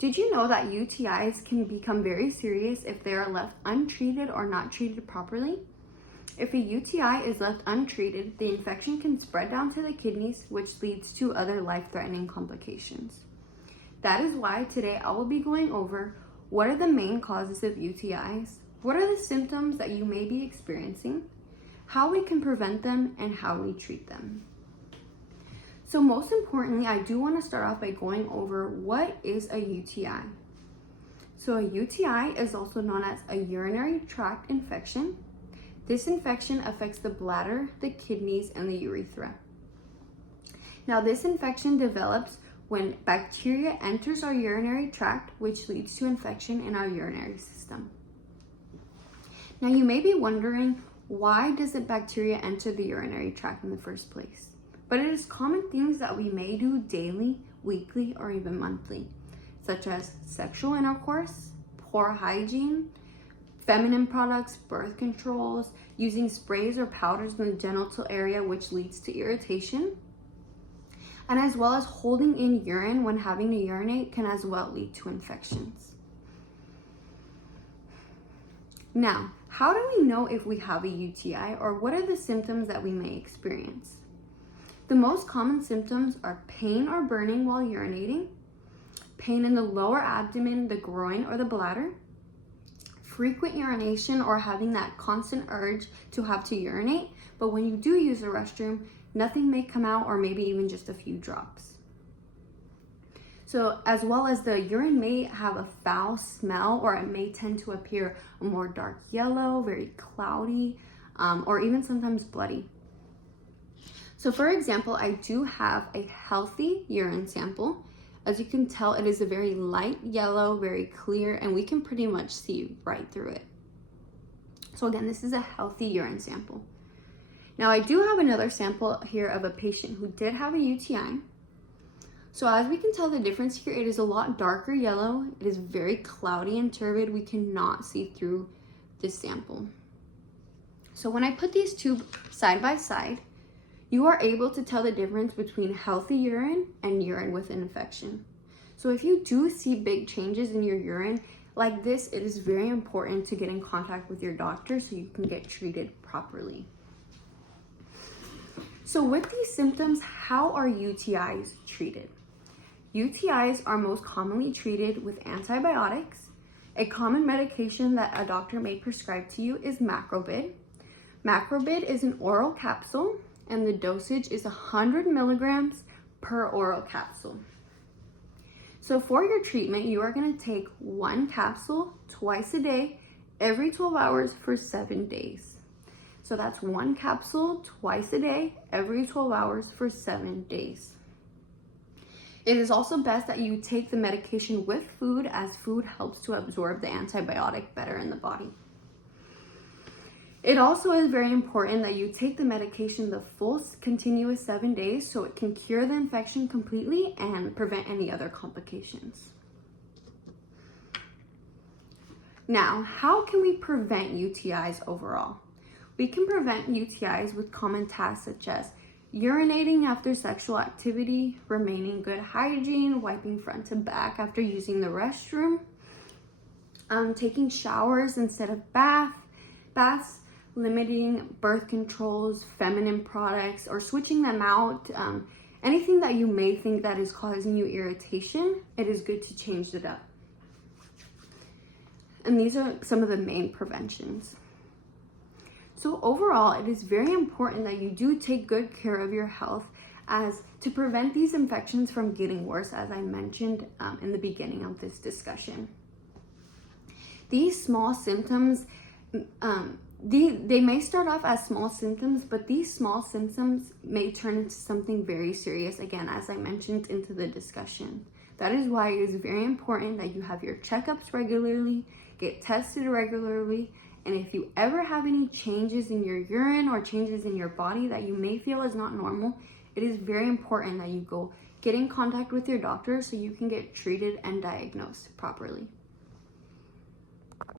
Did you know that UTIs can become very serious if they are left untreated or not treated properly? If a UTI is left untreated, the infection can spread down to the kidneys, which leads to other life-threatening complications. That is why today I will be going over what are the main causes of UTIs, what are the symptoms that you may be experiencing, how we can prevent them, and how we treat them. So most importantly, I do want to start off by going over what is a UTI. So a UTI is also known as a urinary tract infection. This infection affects the bladder, the kidneys, and the urethra. Now this infection develops when bacteria enters our urinary tract, which leads to infection in our urinary system. Now you may be wondering, why doesn't bacteria enter the urinary tract in the first place? But it is common things that we may do daily, weekly, or even monthly, such as sexual intercourse, poor hygiene, feminine products, birth controls, using sprays or powders in the genital area, which leads to irritation, and as well as holding in urine when having to urinate can as well lead to infections. Now, how do we know if we have a UTI, or what are the symptoms that we may experience? The most common symptoms are pain or burning while urinating, pain in the lower abdomen, the groin, or the bladder, frequent urination or having that constant urge to have to urinate, but when you do use the restroom, nothing may come out or maybe even just a few drops. So as well as the urine may have a foul smell, or it may tend to appear a more dark yellow, very cloudy, or even sometimes bloody. So for example, I do have a healthy urine sample. As you can tell, it is a very light yellow, very clear, and we can pretty much see right through it. So again, this is a healthy urine sample. Now I do have another sample here of a patient who did have a UTI. So as we can tell the difference here, it is a lot darker yellow. It is very cloudy and turbid. We cannot see through this sample. So when I put these two side by side, you are able to tell the difference between healthy urine and urine with an infection. So if you do see big changes in your urine like this, it is very important to get in contact with your doctor so you can get treated properly. So with these symptoms, how are UTIs treated? UTIs are most commonly treated with antibiotics. A common medication that a doctor may prescribe to you is Macrobid. Macrobid is an oral capsule, and the dosage is 100 milligrams per oral capsule. So for your treatment, you are going to take one capsule twice a day, every 12 hours for 7 days. So that's one capsule twice a day, every 12 hours for 7 days. It is also best that you take the medication with food, as food helps to absorb the antibiotic better in the body. It also is very important that you take the medication the full continuous 7 days so it can cure the infection completely and prevent any other complications. Now, how can we prevent UTIs overall? We can prevent UTIs with common tasks such as urinating after sexual activity, remaining good hygiene, wiping front to back after using the restroom, taking showers instead of baths, limiting birth controls, feminine products, or switching them out. Anything that you may think that is causing you irritation, it is good to change it up. And these are some of the main preventions. So overall, it is very important that you do take good care of your health as to prevent these infections from getting worse, as I mentioned in the beginning of this discussion. These small symptoms, they may start off as small symptoms, but these small symptoms may turn into something very serious, again, as I mentioned into the discussion. That is why it is very important that you have your checkups regularly, get tested regularly, and if you ever have any changes in your urine or changes in your body that you may feel is not normal, it is very important that you go get in contact with your doctor so you can get treated and diagnosed properly.